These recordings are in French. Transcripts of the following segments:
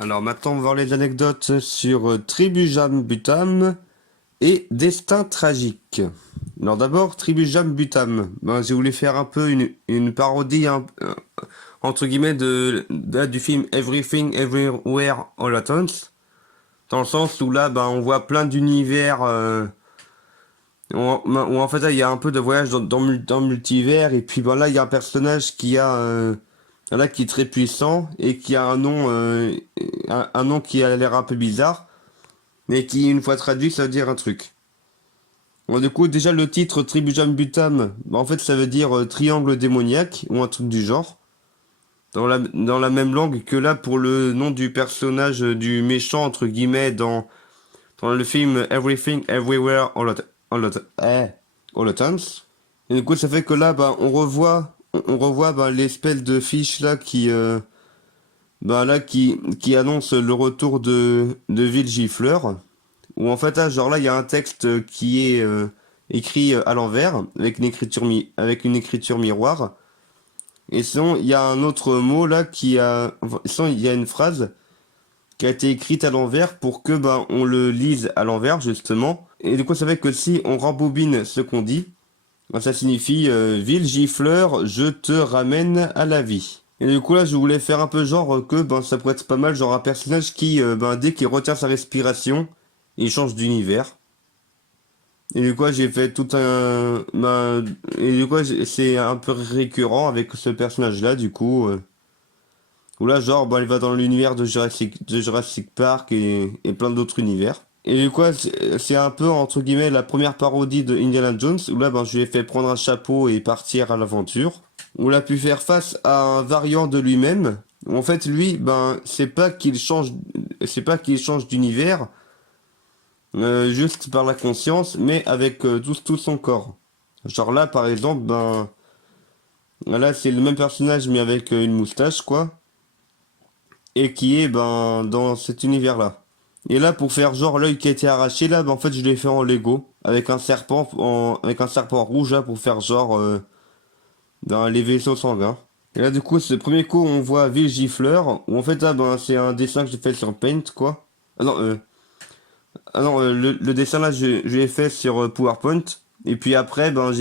Alors maintenant, on va voir les anecdotes sur Tribujam Butam et Destin tragique. Alors d'abord, Tribujam Butam. J'ai voulu faire un peu une parodie entre guillemets du film Everything Everywhere All at Once. Dans le sens où là, on voit plein d'univers où en fait là, il y a un peu de voyage dans le multivers. Et puis là, il y a un personnage qui est très puissant et qui a un nom qui a l'air un peu bizarre, mais qui, une fois traduit, ça veut dire un truc. Bon, du coup, déjà, le titre Tribujam Butam, en fait, ça veut dire triangle démoniaque, ou un truc du genre, dans la même langue que là, pour le nom du personnage du méchant, entre guillemets, dans le film Everything, Everywhere, All at Once. Et du coup, ça fait que là, on revoit l'espèce de fiche là qui annonce le retour de Villegifleur. Où en fait, là, genre là, il y a un texte qui est écrit à l'envers, avec une écriture miroir. Et sinon, il y a un autre mot là sinon, il y a une phrase qui a été écrite à l'envers pour que on le lise à l'envers justement. Et du coup, ça fait que si on rembobine ce qu'on dit, ça signifie Villegifleur, je te ramène à la vie. Et du coup là, je voulais faire un peu genre que ça pourrait être pas mal, genre un personnage qui, dès qu'il retient sa respiration, il change d'univers. Et du coup, j'ai fait tout un... et du coup, c'est un peu récurrent avec ce personnage-là, du coup. Où là, genre, il va dans l'univers de Jurassic Park et plein d'autres univers. Et du coup, c'est un peu, entre guillemets, la première parodie de Indiana Jones, où là, je lui ai fait prendre un chapeau et partir à l'aventure. On a pu faire face à un variant de lui-même. Où en fait, lui, c'est pas qu'il change d'univers, juste par la conscience, mais avec tout son corps. Genre là, par exemple, là, c'est le même personnage, mais avec une moustache, quoi, et qui est, dans cet univers-là. Et là, pour faire genre l'œil qui a été arraché, là, en fait, je l'ai fait en Lego, avec un serpent rouge, là, pour faire genre, dans les vaisseaux sanguins. Et là, du coup, c'est le premier coup, on voit Villegifleur, où en fait, là, c'est un dessin que j'ai fait sur Paint, quoi. Ah non, le dessin là, je l'ai fait sur PowerPoint. Et puis après, pour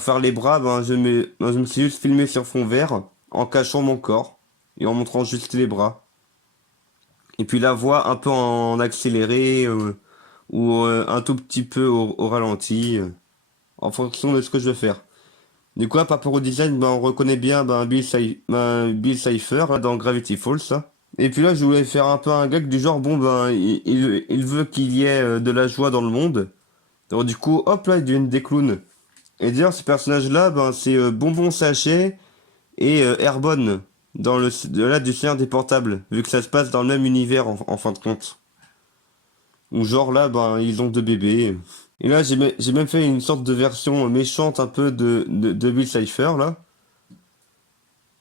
faire les bras, je me suis juste filmé sur fond vert en cachant mon corps et en montrant juste les bras. Et puis la voix un peu en accéléré ou un tout petit peu au ralenti en fonction de ce que je veux faire. Du coup, par rapport au design, on reconnaît bien Bill Cipher là, dans Gravity Falls, ça. Et puis là, je voulais faire un peu un gag du genre, il veut qu'il y ait de la joie dans le monde. Alors du coup, hop là, ils deviennent des clowns. Et d'ailleurs, ce personnage-là, c'est Bonbon Sachet et Airborne dans là du Seigneur des Portables, vu que ça se passe dans le même univers en fin de compte. Ou genre là, ils ont deux bébés. Et là, j'ai même fait une sorte de version méchante un peu de Bill Cipher, là.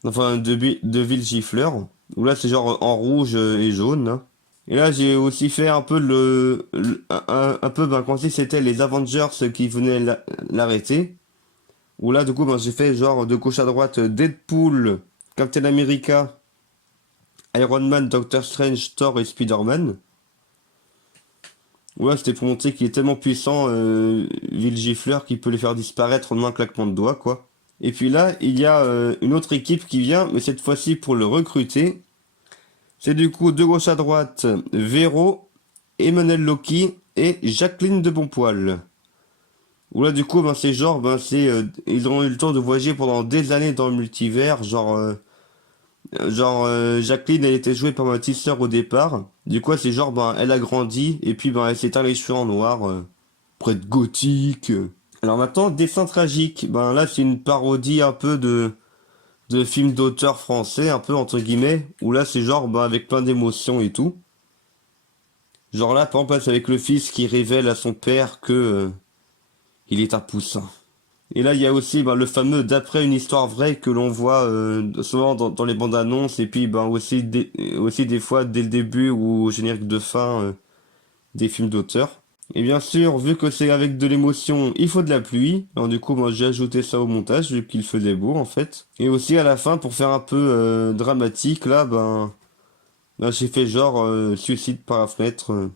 Enfin, de Villegifleur. Où là, c'est genre en rouge et jaune, là. Et là, j'ai aussi fait un peu un peu, comme si c'était les Avengers qui venaient l'arrêter. Où là, du coup, j'ai fait genre de gauche à droite Deadpool, Captain America, Iron Man, Doctor Strange, Thor et Spider-Man. Où là, c'était pour montrer qu'il est tellement puissant, Villegifleur, qu'il peut les faire disparaître en un claquement de doigts, quoi. Et puis là, il y a une autre équipe qui vient, mais cette fois-ci pour le recruter. C'est du coup de gauche à droite, Véro, Emmanuel Loki et Jacqueline de Bonpoil. Où là du coup c'est genre ils ont eu le temps de voyager pendant des années dans le multivers, Jacqueline elle était jouée par ma petite sœur au départ. Du coup c'est genre elle a grandi et puis elle s'est teint les cheveux en noir, près de gothique. Alors maintenant Dessin tragique, là c'est une parodie un peu de films d'auteurs français, un peu entre guillemets, où là c'est genre avec plein d'émotions et tout. Genre là, par exemple, c'est avec le fils qui révèle à son père que il est un poussin. Et là, il y a aussi le fameux d'après une histoire vraie que l'on voit souvent dans les bandes annonces et puis aussi des fois dès le début ou au générique de fin des films d'auteur. Et bien sûr, vu que c'est avec de l'émotion, il faut de la pluie. Alors du coup, moi j'ai ajouté ça au montage vu qu'il faisait beau en fait. Et aussi à la fin, pour faire un peu dramatique, là, Là, j'ai fait genre suicide par la fenêtre.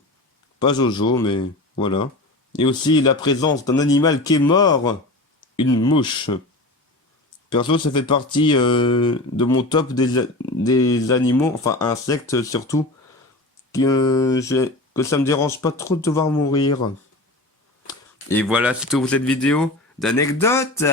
Pas Jojo, mais voilà. Et aussi la présence d'un animal qui est mort. Une mouche. Perso, ça fait partie de mon top des animaux, enfin insectes surtout, que ça me dérange pas trop de te voir mourir. Et voilà, c'est tout pour cette vidéo d'anecdotes.